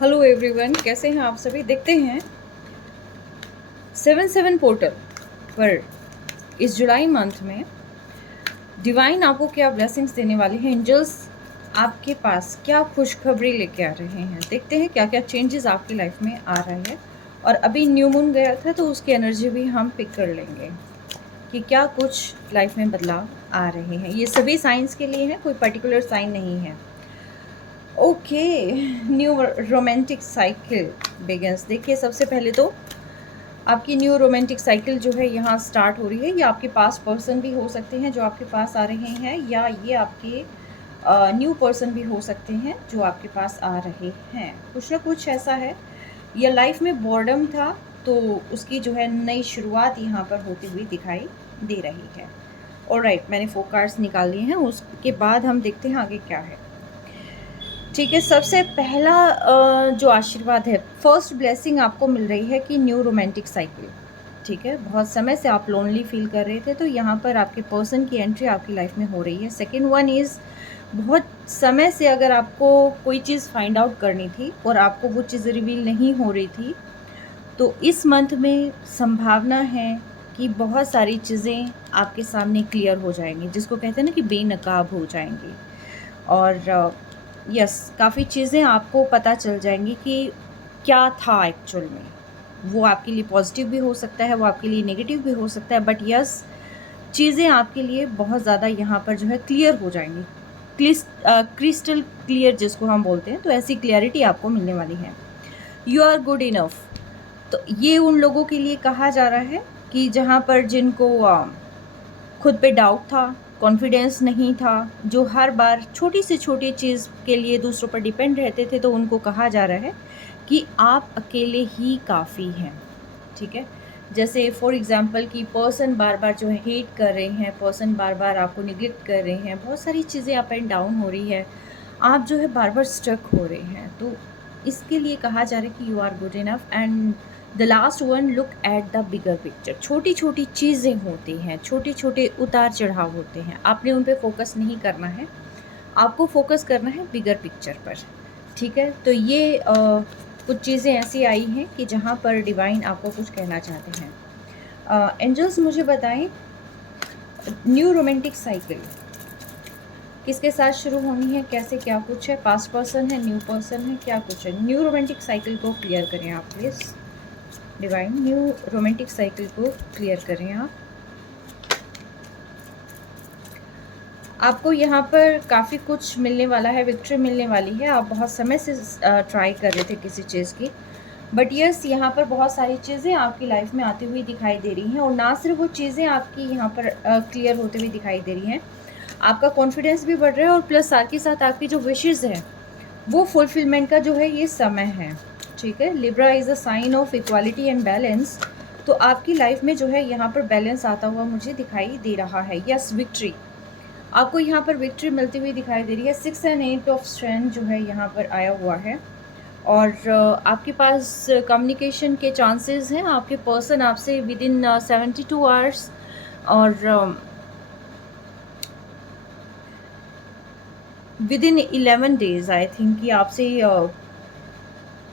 Hello everyone, कैसे हैं आप सभी। देखते हैं 7/7 पोर्टल पर इस जुलाई मंथ में डिवाइन आपको क्या ब्लेसिंग्स देने वाले हैं। एंजल्स आपके पास क्या खुशखबरी लेके आ रहे हैं। देखते हैं क्या क्या चेंजेस आपकी लाइफ में आ रहा है। और अभी न्यू मून गया था तो उसकी एनर्जी भी हम पिक कर लेंगे कि क्या कुछ लाइफ में बदलाव आ रहे हैं। ये सभी साइंस के लिए है, कोई पर्टिकुलर साइन नहीं है। Okay, new romantic cycle begins. देखिए, सबसे पहले तो आपकी न्यू रोमांटिक साइकिल जो है यहाँ स्टार्ट हो रही है। ये आपके पास पर्सन भी हो सकते हैं जो आपके पास आ रहे हैं, या ये आपके न्यू पर्सन भी हो सकते हैं जो आपके पास आ रहे हैं। कुछ ना कुछ ऐसा है, या लाइफ में बॉर्डम था तो उसकी जो है नई शुरुआत यहाँ पर होती हुई दिखाई दे रही है। ऑलराइट, मैंने 4 कार्ड्स निकाल लिए हैं, उसके बाद हम देखते हैं आगे क्या है। ठीक है, सबसे पहला जो आशीर्वाद है, फर्स्ट ब्लेसिंग आपको मिल रही है कि न्यू रोमांटिक साइकिल। ठीक है, बहुत समय से आप लोनली फील कर रहे थे तो यहाँ पर आपके पर्सन की एंट्री आपकी लाइफ में हो रही है। सेकेंड वन इज़, बहुत समय से अगर आपको कोई चीज़ फाइंड आउट करनी थी और आपको वो चीज़ रिवील नहीं हो रही थी, तो इस मंथ में संभावना है कि बहुत सारी चीज़ें आपके सामने क्लियर हो जाएंगी, जिसको कहते हैं ना कि बेनकाब हो जाएंगी। और यस, काफ़ी चीज़ें आपको पता चल जाएंगी कि क्या था एक्चुअल में। वो आपके लिए पॉजिटिव भी हो सकता है, वो आपके लिए नेगेटिव भी हो सकता है, बट यस, चीज़ें आपके लिए बहुत ज़्यादा यहाँ पर जो है क्लियर हो जाएंगी। क्रिस्टल क्लियर जिसको हम बोलते हैं, तो ऐसी क्लियरिटी आपको मिलने वाली है। यू आर गुड इनफ, तो ये उन लोगों के लिए कहा जा रहा है कि जहाँ पर जिनको खुद पे डाउट था, कॉन्फिडेंस नहीं था, जो हर बार छोटी से छोटी चीज़ के लिए दूसरों पर डिपेंड रहते थे, तो उनको कहा जा रहा है कि आप अकेले ही काफ़ी हैं। ठीक है, जैसे फॉर एग्ज़ाम्पल कि पर्सन बार बार जो है हेट कर रहे हैं, पर्सन बार बार आपको निगलेक्ट कर रहे हैं, बहुत सारी चीज़ें अप एंड डाउन हो रही है, आप जो है बार बार स्ट्रक हो रहे हैं, तो इसके लिए कहा जा रहा है कि you are good enough. And the last one, look at the bigger picture. छोटी छोटी चीज़ें होती हैं, छोटे छोटे उतार चढ़ाव होते हैं, आपने उन पर फोकस नहीं करना है, आपको फोकस करना है बिगर पिक्चर पर। ठीक है, तो ये कुछ चीज़ें ऐसी आई हैं कि जहाँ पर डिवाइन आपको कुछ कहना चाहते हैं। एंजल्स मुझे बताएं, न्यू रोमांटिक साइकिल किसके साथ शुरू होनी है, कैसे क्या कुछ है, पास्ट पर्सन है, न्यू पर्सन है, क्या कुछ है। न्यू रोमांटिक साइकिल को क्लियर करें आप please. Divine, new romantic cycle को क्लियर करें आप। आपको यहाँ पर काफ़ी कुछ मिलने वाला है, विक्ट्री मिलने वाली है। आप बहुत समय से ट्राई कर रहे थे किसी चीज़ की, बट यस, यहाँ पर बहुत सारी चीज़ें आपकी लाइफ में आती हुई दिखाई दे रही हैं, और ना सिर्फ वो चीज़ें आपकी यहाँ पर क्लियर होते हुए दिखाई दे रही हैं, आपका कॉन्फिडेंस भी बढ़ रहा है, और प्लस साथ के साथ आपकी जो विशेज़ हैं वो फुलफिलमेंट का जो है ये समय है। ठीक है, Libra is a sign of equality and balance, तो आपकी लाइफ में जो है यहाँ पर बैलेंस आता हुआ मुझे दिखाई दे रहा है। यस, विक्ट्री, आपको यहाँ पर विक्ट्री मिलती हुई दिखाई दे रही है। 6 एंड 8 ऑफ स्ट्रेंथ जो है यहाँ पर आया हुआ है, और आपके पास कम्युनिकेशन के चांसेस हैं। आपके पर्सन आपसे विद इन 72 आवर्स और with in 11 days I think कि आपसे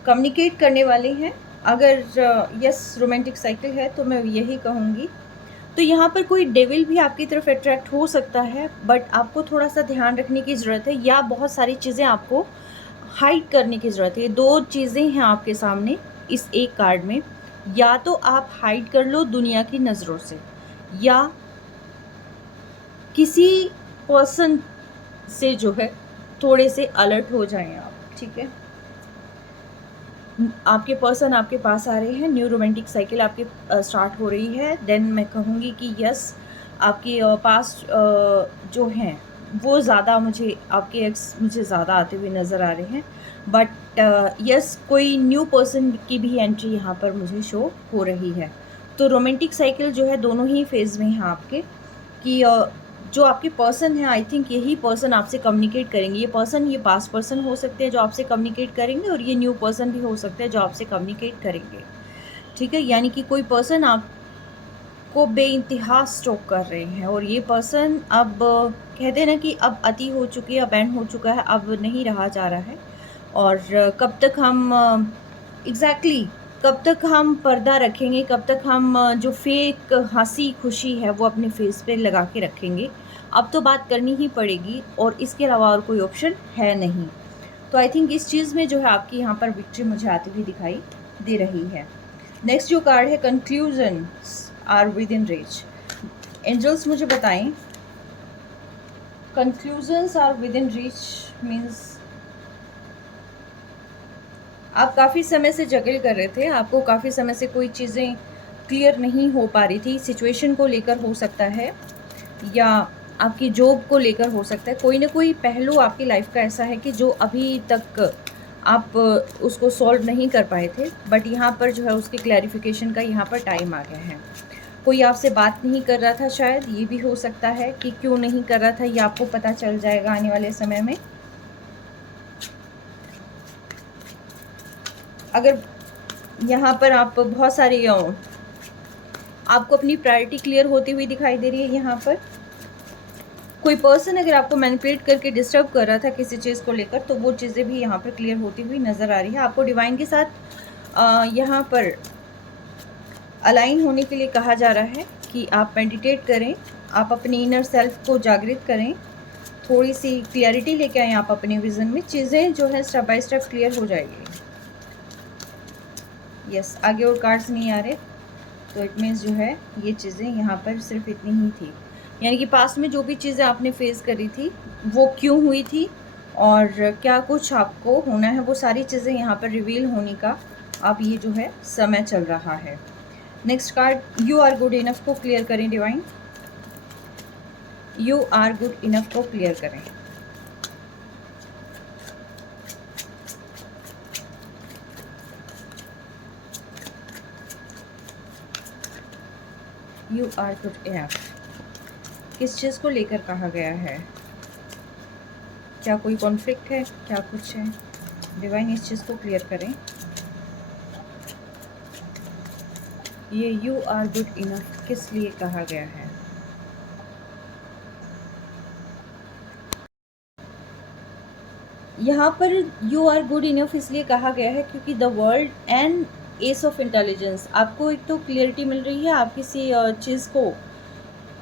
कम्युनिकेट करने वाले हैं। अगर यस रोमांटिक साइकिल है तो मैं यही कहूँगी। तो यहाँ पर कोई डेविल भी आपकी तरफ अट्रैक्ट हो सकता है, बट आपको थोड़ा सा ध्यान रखने की ज़रूरत है, या बहुत सारी चीज़ें आपको हाइड करने की ज़रूरत है। 2 चीज़ें हैं आपके सामने इस एक कार्ड में, या तो आप हाइड कर लो दुनिया की नज़रों से, या किसी पर्सन से जो है थोड़े से अलर्ट हो जाएं आप। ठीक है, आपके पर्सन आपके पास आ रहे हैं, न्यू रोमांटिक साइकिल आपके स्टार्ट हो रही है। देन मैं कहूँगी कि यस, आपके पास जो हैं वो ज़्यादा मुझे, आपके एक्स मुझे ज़्यादा आते हुए नज़र आ रहे हैं, बट यस, कोई न्यू पर्सन की भी एंट्री यहाँ पर मुझे शो हो रही है। तो रोमांटिक साइकिल जो है दोनों ही फेज़ में हैं आपके, कि जो आपके पर्सन है, आई थिंक यही पर्सन आपसे कम्युनिकेट करेंगे। ये पर्सन, ये पास्ट पर्सन हो सकते हैं जो आपसे कम्युनिकेट करेंगे, और ये न्यू पर्सन भी हो सकते हैं जो आपसे कम्युनिकेट करेंगे। ठीक है, यानी कि कोई पर्सन आपको बेइंतहा स्टॉक कर रहे हैं, और ये पर्सन अब कहते हैं ना कि अब अति हो चुकी है, अब एंड हो चुका है, अब नहीं रहा जा रहा है, और कब तक हम एग्जैक्टली कब तक हम पर्दा रखेंगे, कब तक हम जो फेक हंसी खुशी है वो अपने फेस पे लगा के रखेंगे। अब तो बात करनी ही पड़ेगी और इसके अलावा और कोई ऑप्शन है नहीं। तो आई थिंक इस चीज़ में जो है आपकी यहाँ पर विक्ट्री मुझे आती हुई दिखाई दे रही है। नेक्स्ट जो कार्ड है, conclusion are within reach. Angels मुझे बताएं, conclusions are within reach means आप काफ़ी समय से जगल कर रहे थे, आपको काफ़ी समय से कोई चीज़ें क्लियर नहीं हो पा रही थी। सिचुएशन को लेकर हो सकता है या आपकी जॉब को लेकर हो सकता है। कोई ना कोई पहलू आपकी लाइफ का ऐसा है कि जो अभी तक आप उसको सॉल्व नहीं कर पाए थे, बट यहाँ पर जो है उसके क्लैरिफिकेशन का यहाँ पर टाइम आ गया है। कोई आपसे बात नहीं कर रहा था, शायद ये भी हो सकता है कि क्यों नहीं कर रहा था ये आपको पता चल जाएगा आने वाले समय में। अगर यहाँ पर आप बहुत सारी आपको अपनी प्रायोरिटी क्लियर होती हुई दिखाई दे रही है। यहाँ पर कोई पर्सन अगर आपको मैनिपुलेट करके डिस्टर्ब कर रहा था किसी चीज़ को लेकर, तो वो चीज़ें भी यहाँ पर क्लियर होती हुई नज़र आ रही है। आपको डिवाइन के साथ यहाँ पर अलाइन होने के लिए कहा जा रहा है कि आप मेडिटेट करें, आप अपनी इनर सेल्फ को जागृत करें, थोड़ी सी क्लियरिटी लेके आएँ आप अपने विज़न में। चीज़ें जो है स्टेप बाय स्टेप क्लियर हो जाएगी। यस, आगे और कार्ड्स नहीं आ रहे, तो इट मीन्स जो है ये चीज़ें यहाँ पर सिर्फ इतनी ही थी। यानी कि पास्ट में जो भी चीज़ें आपने फेस करी थी वो क्यों हुई थी और क्या कुछ आपको होना है, वो सारी चीज़ें यहाँ पर रिवील होने का अब ये जो है समय चल रहा है। Next card, you are good enough को क्लियर करें divine. You are good enough को क्लियर करें। यू आर गुड इनफ किस चीज़ को लेकर कहा गया है? क्या कोई कॉन्फ्लिक्ट है, क्या कुछ है? डिवाइन इस चीज़ को क्लियर करें। ये यू आर गुड इनफ किस लिए कहा गया है? यहाँ पर यू आर गुड इनफ इसलिए कहा गया है क्योंकि the world and S of intelligence, आपको एक तो क्लियरिटी मिल रही है, आप किसी चीज़ को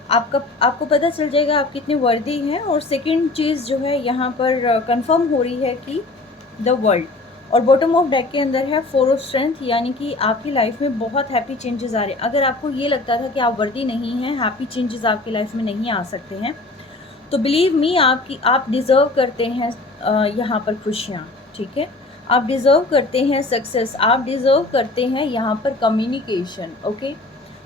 आपको पता चल जाएगा आप कितने वर्दी हैं। और सेकंड चीज़ जो है यहाँ पर कंफर्म हो रही है कि द वर्ल्ड, और बॉटम ऑफ डेक के अंदर है फोर ऑफ स्ट्रेंथ, यानी कि आपकी लाइफ में बहुत हैप्पी चेंजेस आ रहे हैं। अगर आपको ये लगता था कि आप वर्दी नहीं हैं, हैप्पी चेंजेस आपकी लाइफ में नहीं आ सकते हैं, तो बिलीव मी आप डिज़र्व करते हैं यहाँ पर खुशियाँ, ठीक है। आप डिज़र्व करते हैं सक्सेस, आप डिज़र्व करते हैं यहाँ पर कम्युनिकेशन, ओके।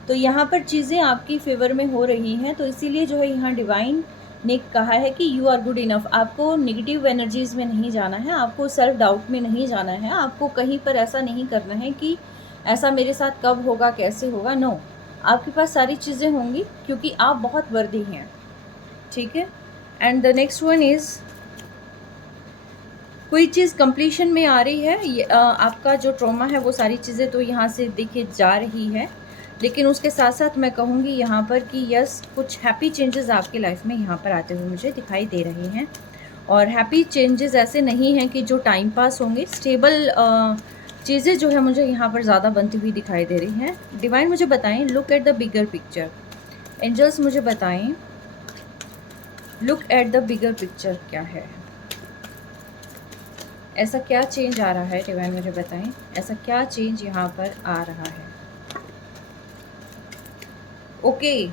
तो यहाँ पर चीज़ें आपकी फेवर में हो रही हैं, तो इसीलिए जो है यहाँ डिवाइन ने कहा है कि यू आर गुड इनफ। आपको नेगेटिव एनर्जीज़ में नहीं जाना है, आपको सेल्फ डाउट में नहीं जाना है, आपको कहीं पर ऐसा नहीं करना है कि ऐसा मेरे साथ कब होगा, कैसे होगा। नो, आपके पास सारी चीज़ें होंगी क्योंकि आप बहुत वर्दी हैं, ठीक है। And the next one is कोई चीज़ कंप्लीशन में आ रही है। ये आपका जो ट्रॉमा है वो सारी चीज़ें तो यहाँ से देखिए जा रही है, लेकिन उसके साथ साथ मैं कहूँगी यहाँ पर कि यस, कुछ हैप्पी चेंजेस आपकी लाइफ में यहाँ पर आते हुए मुझे दिखाई दे रहे हैं। और हैप्पी चेंजेस ऐसे नहीं हैं कि जो टाइम पास होंगे, स्टेबल चीज़ें जो है मुझे यहाँ पर ज़्यादा बनती हुई दिखाई दे रही हैं। डिवाइन मुझे बताएं, look at the bigger picture. Angels मुझे बताएं, look at the bigger picture क्या है? ऐसा क्या चेंज आ रहा है? डिवाइन मुझे बताएं, ऐसा क्या चेंज यहाँ पर आ रहा है? ओके,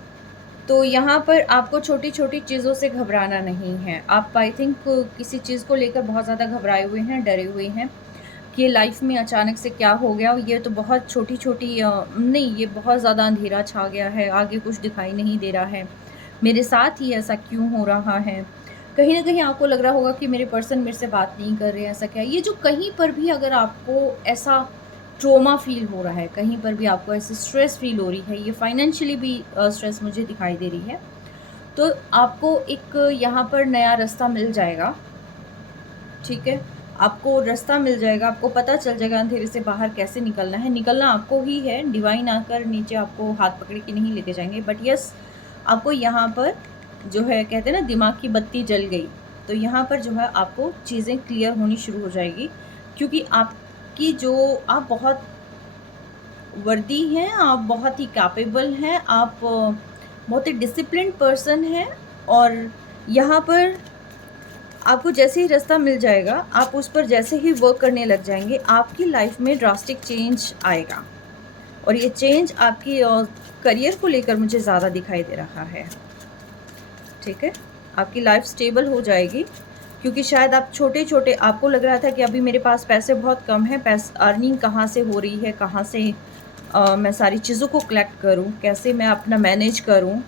तो यहाँ पर आपको छोटी छोटी चीज़ों से घबराना नहीं है। आप आई थिंक किसी चीज़ को लेकर बहुत ज़्यादा घबराए हुए हैं, डरे हुए हैं कि लाइफ में अचानक से क्या हो गया। ये तो बहुत छोटी छोटी नहीं, ये बहुत ज़्यादा अंधेरा छा गया है, आगे कुछ दिखाई नहीं दे रहा है, मेरे साथ ही ऐसा क्यों हो रहा है। कहीं ना कहीं आपको लग रहा होगा कि मेरे पर्सन मेरे से बात नहीं कर रहे हैं, ऐसा क्या। ये जो कहीं पर भी अगर आपको ऐसा ट्रोमा फील हो रहा है, कहीं पर भी आपको ऐसे स्ट्रेस फील हो रही है, ये फाइनेंशियली भी स्ट्रेस मुझे दिखाई दे रही है, तो आपको एक यहाँ पर नया रास्ता मिल जाएगा, ठीक है। आपको रास्ता मिल जाएगा, आपको पता चल जाएगा अंधेरे से बाहर कैसे निकलना है। निकलना आपको ही है, डिवाइन आकर नीचे आपको हाथ पकड़ के नहीं लेके जाएंगे, बट यस, आपको यहाँ पर जो है कहते हैं ना, दिमाग की बत्ती जल गई, तो यहाँ पर जो है आपको चीज़ें क्लियर होनी शुरू हो जाएगी, क्योंकि आपकी जो आप बहुत वर्दी हैं, आप बहुत ही कैपेबल हैं, आप बहुत ही डिसिप्लिन पर्सन हैं। और यहाँ पर आपको जैसे ही रास्ता मिल जाएगा, आप उस पर जैसे ही वर्क करने लग जाएंगे, आपकी लाइफ में ड्रास्टिक चेंज आएगा। और ये चेंज आपकी करियर को लेकर मुझे ज़्यादा दिखाई दे रहा है। ठीक है, आपकी लाइफ स्टेबल हो जाएगी, क्योंकि शायद आप छोटे छोटे आपको लग रहा था कि अभी मेरे पास पैसे बहुत कम हैं, अर्निंग कहाँ से हो रही है, कहाँ से मैं सारी चीज़ों को कलेक्ट करूँ, कैसे मैं अपना मैनेज करूँ।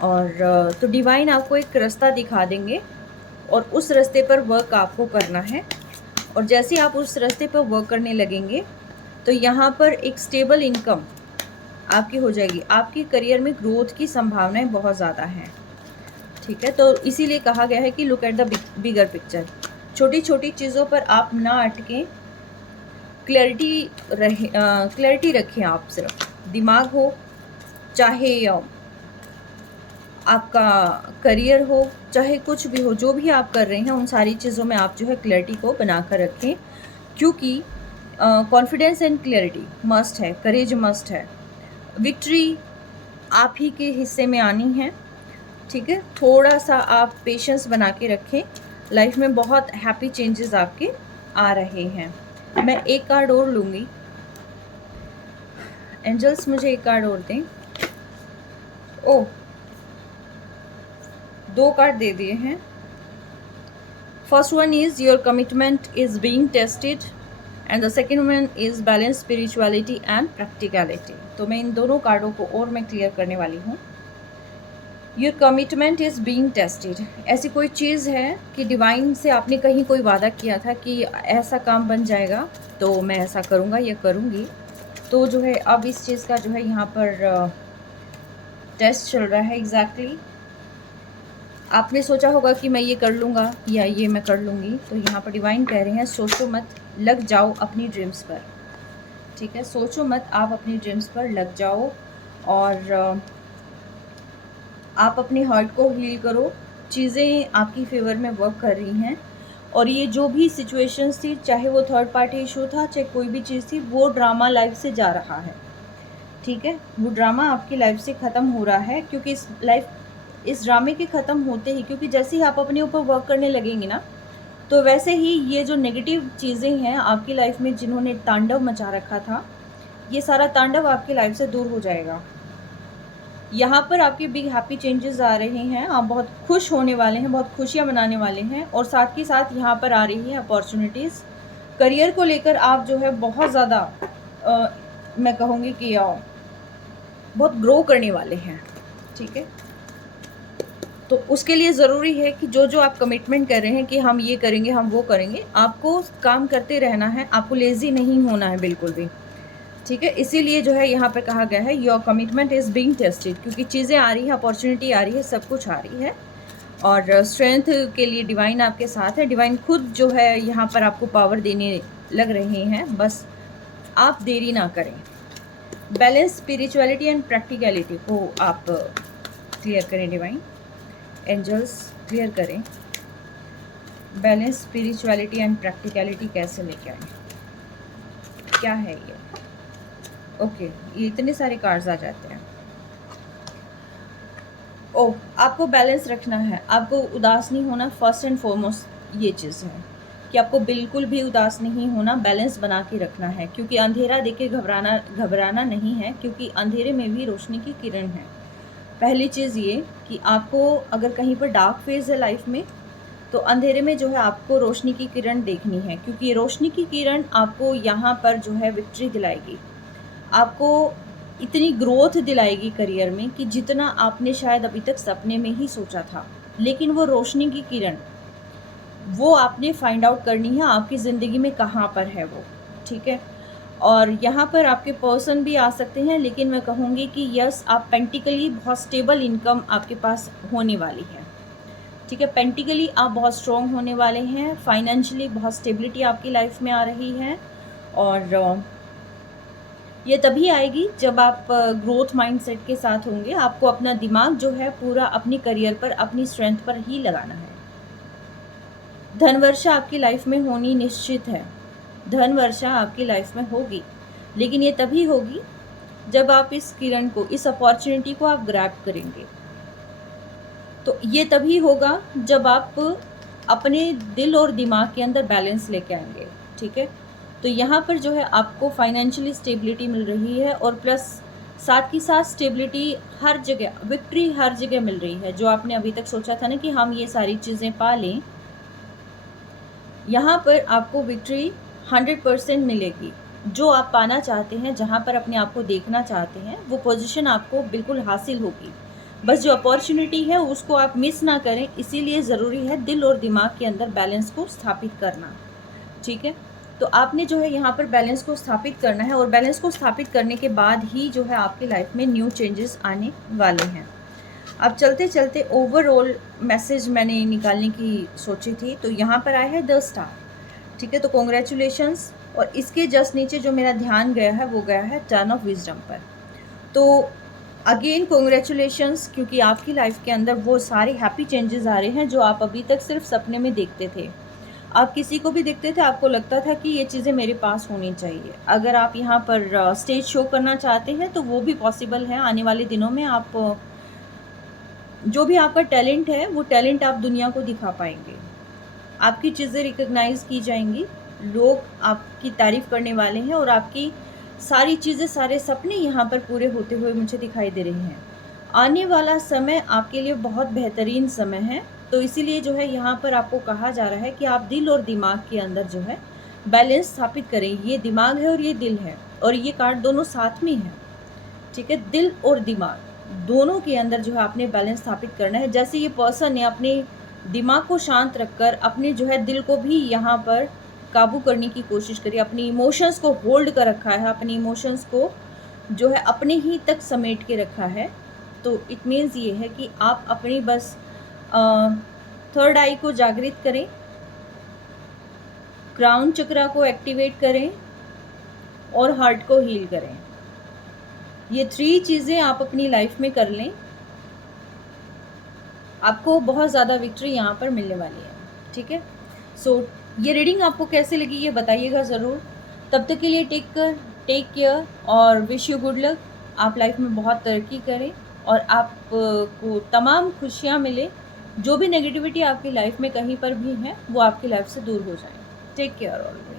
और तो डिवाइन आपको एक रास्ता दिखा देंगे और उस रास्ते पर वर्क आपको करना है। और जैसे आप उस रास्ते पर वर्क करने लगेंगे तो यहाँ पर एक स्टेबल इनकम आपकी हो जाएगी। आपकी करियर में ग्रोथ की संभावनाएं बहुत ज़्यादा हैं। ठीक है, तो इसीलिए कहा गया है कि look at the bigger picture. छोटी छोटी चीज़ों पर आप ना अटकें, क्लैरिटी रखें। आप सिर्फ दिमाग हो, चाहे आपका करियर हो, चाहे कुछ भी हो, जो भी आप कर रहे हैं उन सारी चीज़ों में आप जो है क्लैरिटी को बना कर रखें, क्योंकि कॉन्फिडेंस एंड क्लैरिटी मस्ट है, करेज मस्ट है। विक्ट्री आप ही के हिस्से में आनी है। ठीक है, थोड़ा सा आप पेशेंस बना के रखें, लाइफ में बहुत हैप्पी चेंजेस आपके आ रहे हैं। मैं एक कार्ड और लूँगी। एंजल्स मुझे एक कार्ड और दें। ओह, 2 कार्ड दे दिए हैं। First one is your commitment is being tested and the second one is balance spirituality and practicality. तो मैं इन दोनों कार्डों को और मैं क्लियर करने वाली हूँ। Your commitment is being tested, ऐसी कोई चीज़ है कि डिवाइन से आपने कहीं कोई वादा किया था कि ऐसा काम बन जाएगा तो मैं ऐसा करूँगा या करूँगी। तो जो है अब इस चीज़ का जो है यहाँ पर टेस्ट चल रहा है। एग्जैक्टली आपने सोचा होगा कि मैं ये कर लूँगा या ये मैं कर लूँगी, तो यहाँ पर डिवाइन कह रहे हैं सोचो मत, लग जाओ अपनी ड्रीम्स पर। ठीक है, सोचो मत, आप अपनी ड्रीम्स पर लग जाओ और आप अपने हार्ट को हील करो। चीज़ें आपकी फेवर में वर्क कर रही हैं और ये जो भी सिचुएशंस थी, चाहे वो थर्ड पार्टी इशू था, चाहे कोई भी चीज़ थी, वो ड्रामा लाइफ से जा रहा है। ठीक है, वो ड्रामा आपकी लाइफ से ख़त्म हो रहा है, क्योंकि इस ड्रामे के ख़त्म होते ही, क्योंकि जैसे ही आप अपने ऊपर वर्क करने लगेंगे ना, तो वैसे ही ये जो नेगेटिव चीज़ें हैं आपकी लाइफ में, जिन्होंने तांडव मचा रखा था, ये सारा तांडव आपकी लाइफ से दूर हो जाएगा। यहाँ पर आपके बिग हैप्पी चेंजेस आ रहे हैं, आप बहुत खुश होने वाले हैं, बहुत खुशियाँ मनाने वाले हैं। और साथ ही साथ यहाँ पर आ रही है अपॉर्चुनिटीज़। करियर को लेकर आप जो है बहुत ज़्यादा मैं कहूँगी कि बहुत ग्रो करने वाले हैं। ठीक है, तो उसके लिए ज़रूरी है कि जो जो आप कमिटमेंट कर रहे हैं कि हम ये करेंगे, हम वो करेंगे, आपको काम करते रहना है, आपको लेज़ी नहीं होना है बिल्कुल भी। ठीक है, इसीलिए जो है यहाँ पे कहा गया है your commitment is being tested, क्योंकि चीज़ें आ रही हैं, अपॉर्चुनिटी आ रही है, सब कुछ आ रही है। और स्ट्रेंथ के लिए डिवाइन आपके साथ है। डिवाइन खुद जो है यहाँ पर आपको पावर देने लग रहे हैं, बस आप देरी ना करें। बैलेंस स्पिरिचुअलिटी एंड प्रैक्टिकलिटी को आप क्लियर करें, डिवाइन एंजल्स क्लियर करें। बैलेंस स्पिरिचुअलिटी एंड प्रैक्टिकलिटी कैसे लेके आए, क्या है ये? ओके, ये इतने सारे कार्ड्स आ जाते हैं। ओह, आपको बैलेंस रखना है, आपको उदास नहीं होना। फर्स्ट एंड फॉरमोस्ट ये चीज़ है कि आपको बिल्कुल भी उदास नहीं होना, बैलेंस बना के रखना है, क्योंकि अंधेरा देख के घबराना नहीं है, क्योंकि अंधेरे में भी रोशनी की किरण है। पहली चीज़ ये कि आपको अगर कहीं पर डार्क फेज़ है लाइफ में, तो अंधेरे में जो है आपको रोशनी की किरण देखनी है, क्योंकि रोशनी की किरण आपको यहाँ पर जो है विक्ट्री दिलाएगी, आपको इतनी ग्रोथ दिलाएगी करियर में कि जितना आपने शायद अभी तक सपने में ही सोचा था। लेकिन वो रोशनी की किरण, वो आपने फाइंड आउट करनी है आपकी ज़िंदगी में कहाँ पर है वो। ठीक है, और यहाँ पर आपके पर्सन भी आ सकते हैं, लेकिन मैं कहूँगी कि यस, आप पेंटिकली बहुत स्टेबल इनकम आपके पास होने वाली है। ठीक है, पेंटिकली आप बहुत स्ट्रॉन्ग होने वाले हैं, फाइनेंशियली बहुत स्टेबिलिटी आपकी लाइफ में आ रही है। और ये तभी आएगी जब आप ग्रोथ माइंडसेट के साथ होंगे। आपको अपना दिमाग जो है पूरा अपनी करियर पर, अपनी स्ट्रेंथ पर ही लगाना है। धन वर्षा आपकी लाइफ में होनी निश्चित है, धन वर्षा आपकी लाइफ में होगी, लेकिन ये तभी होगी जब आप इस किरण को, इस अपॉर्चुनिटी को आप ग्रैब करेंगे। तो ये तभी होगा जब आप अपने दिल और दिमाग के अंदर बैलेंस लेके आएंगे, ठीक है। तो यहाँ पर जो है आपको फाइनेंशियली स्टेबिलिटी मिल रही है, और प्लस साथ ही साथ स्टेबिलिटी हर जगह, विक्ट्री हर जगह मिल रही है। जो आपने अभी तक सोचा था ना कि हम ये सारी चीज़ें पा लें, यहाँ पर आपको विक्ट्री 100% मिलेगी। जो आप पाना चाहते हैं, जहाँ पर अपने आप को देखना चाहते हैं, वो पोजीशन आपको बिल्कुल हासिल होगी। बस जो अपॉर्चुनिटी है उसको आप मिस ना करें, इसीलिए ज़रूरी है दिल और दिमाग के अंदर बैलेंस को स्थापित करना, ठीक है। तो आपने जो है यहाँ पर बैलेंस को स्थापित करना है, और बैलेंस को स्थापित करने के बाद ही जो है आपकी लाइफ में न्यू चेंजेस आने वाले हैं। अब चलते चलते ओवरऑल मैसेज मैंने निकालने की सोची थी, तो यहाँ पर आया है द स्टार, ठीक है। तो कॉन्ग्रेचुलेशंस। और इसके जस्ट नीचे जो मेरा ध्यान गया है वो गया है टर्न ऑफ विजडम पर। तो अगेन कॉन्ग्रेचुलेशंस, क्योंकि आपकी लाइफ के अंदर वो सारे हैप्पी चेंजेस आ रहे हैं जो आप अभी तक सिर्फ सपने में देखते थे। आप किसी को भी देखते थे, आपको लगता था कि ये चीज़ें मेरे पास होनी चाहिए। अगर आप यहाँ पर स्टेज शो करना चाहते हैं तो वो भी पॉसिबल है। आने वाले दिनों में आप जो भी आपका टैलेंट है वो टैलेंट आप दुनिया को दिखा पाएंगे। आपकी चीज़ें रिकग्नाइज की जाएंगी, लोग आपकी तारीफ़ करने वाले हैं, और आपकी सारी चीज़ें, सारे सपने यहाँ पर पूरे होते हुए मुझे दिखाई दे रहे हैं। आने वाला समय आपके लिए बहुत बेहतरीन समय है। तो इसीलिए जो है यहाँ पर आपको कहा जा रहा है कि आप दिल और दिमाग के अंदर जो है बैलेंस स्थापित करें। ये दिमाग है और ये दिल है, और ये कार्ड दोनों साथ में है, ठीक है। दिल और दिमाग दोनों के अंदर जो है आपने बैलेंस स्थापित करना है। जैसे ये पर्सन ने अपने दिमाग को शांत रखकर अपने जो है दिल को भी यहाँ पर काबू करने की कोशिश करी, अपनी इमोशंस को होल्ड कर रखा है, अपनी इमोशंस को जो है अपने ही तक समेट के रखा है। तो इट मीन्स ये है कि आप अपनी बस थर्ड आई को जागृत करें, क्राउन चक्रा को एक्टिवेट करें, और हार्ट को हील करें। ये 3 चीज़ें आप अपनी लाइफ में कर लें, आपको बहुत ज़्यादा विक्ट्री यहाँ पर मिलने वाली है, ठीक है। सो ये रीडिंग आपको कैसे लगी ये बताइएगा ज़रूर। तब तक के लिए टेक केयर और विश यू गुड लक। आप लाइफ में बहुत तरक्की करें और आपको तमाम खुशियाँ मिले। जो भी नेगेटिविटी आपकी लाइफ में कहीं पर भी है वो आपकी लाइफ से दूर हो जाए। Take care always.